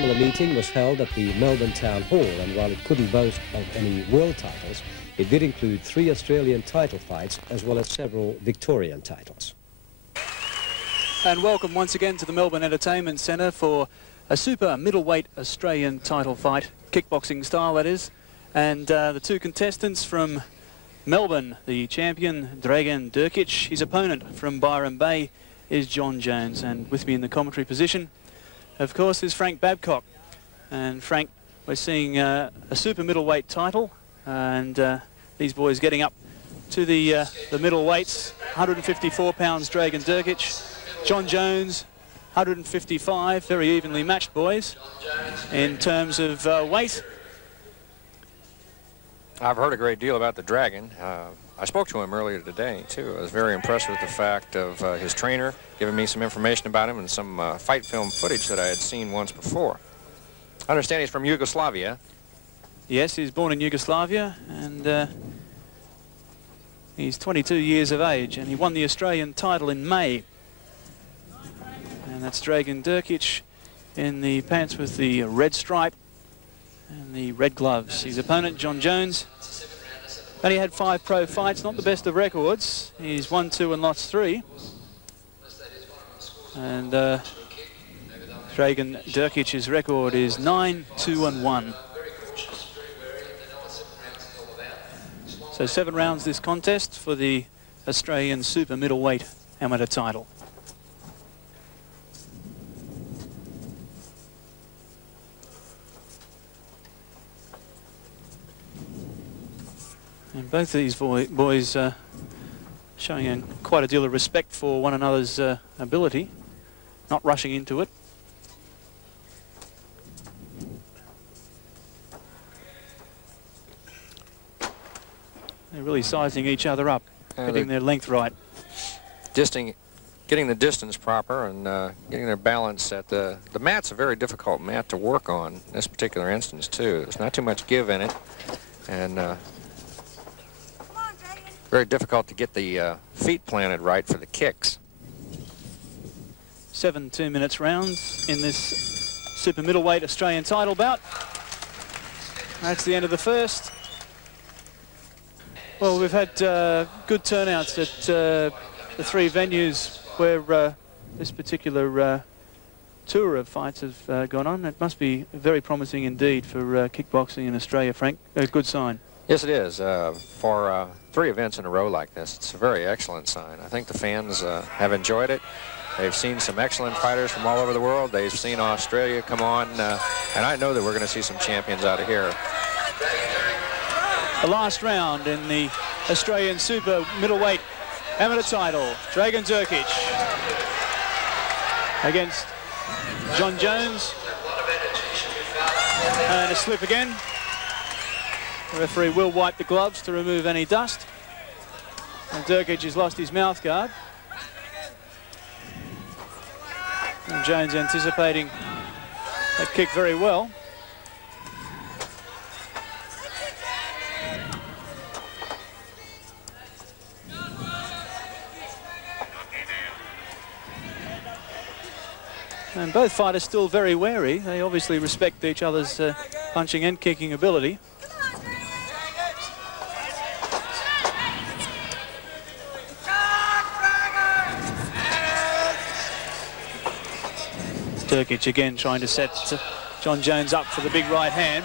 similar meeting was held at the Melbourne Town Hall, and while it couldn't boast of any world titles, it did include 3 Australian title fights as well as several Victorian titles. And welcome once again to the Melbourne Entertainment Centre for a super middleweight Australian title fight, kickboxing style that is, and the 2 contestants from Melbourne, the champion DRAGAN DJURKIC, his opponent from Byron Bay is John Jones, and with me in the commentary position, of course, is Frank Babcock. And Frank, we're seeing a super middleweight title, and these boys getting up to the middleweights. 154 pounds DRAGAN DJURKIC, John Jones 155, very evenly matched boys in terms of weight. I've heard a great deal about the Dragon. I spoke to him earlier today, too. I was very impressed with the fact of his trainer giving me some information about him and some fight film footage that I had seen once before. I understand he's from Yugoslavia. Yes, he's born in Yugoslavia, and he's 22 years of age, and he won the Australian title in May. And that's DRAGAN DJURKIC in the pants with the red stripe and the red gloves. His opponent, John Jones, only had 5 pro fights, not the best of records. He's won 2 and lost 3. And DRAGAN DJURKIC's record is 9-2-1. So 7 rounds this contest for the Australian super middleweight amateur title. And both of these boys showing quite a deal of respect for one another's ability, not rushing into it. They're really sizing each other up, getting their length right. Getting the distance proper and getting their balance set. The mat's a very difficult mat to work on in this particular instance, too. There's not too much give in it, and very difficult to get the feet planted right for the kicks. 7 2-minute rounds in this super middleweight Australian title bout. That's the end of the first. Well, we've had good turnouts at the 3 venues where this particular tour of fights have gone on. It must be very promising indeed for kickboxing in Australia, Frank. A good sign. Yes, it is. For 3 events in a row like this, it's a very excellent sign. I think the fans have enjoyed it. They've seen some excellent fighters from all over the world. They've seen Australia come on, and I know that we're going to see some champions out of here. The last round in the Australian super middleweight amateur title, DRAGAN DJURKIC against John Jones. And a slip again. The referee will wipe the gloves to remove any dust. And DJURKIC has lost his mouth guard. And Jones anticipating that kick very well. And both fighters still very wary. They obviously respect each other's punching and kicking ability. DJURKIC again trying to set John Jones up for the big right hand.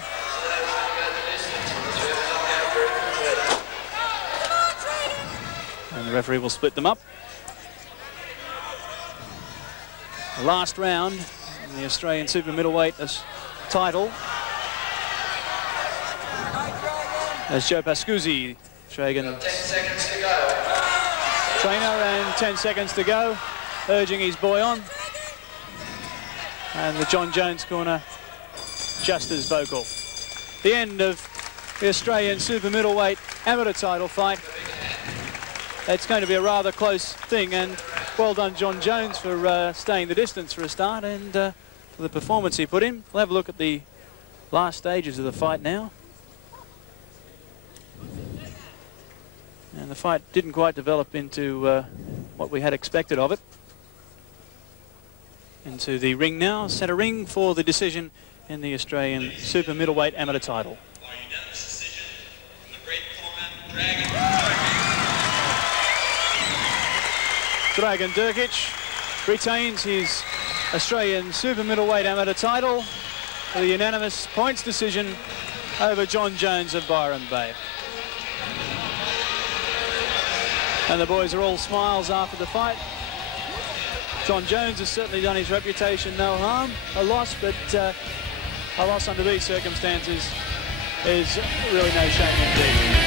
And the referee will split them up. The last round in the Australian super middleweight title. As Joe Pascuzzi, DRAGAN trainer, and 10 seconds to go, urging his boy on. And the John Jones corner just as vocal. The end of the Australian super middleweight amateur title fight. It's going to be a rather close thing, and well done John Jones for staying the distance for a start, and for the performance he put in. We'll have a look at the last stages of the fight now. And the fight didn't quite develop into what we had expected of it. into the ring now. Centre ring for the decision in the Australian super middleweight amateur title. Dragan DJURKIC retains his Australian super middleweight amateur title with a unanimous points decision over John Jones of Byron Bay. And the boys are all smiles after the fight. John Jones has certainly done his reputation no harm. A loss, but a loss under these circumstances is really no shame indeed.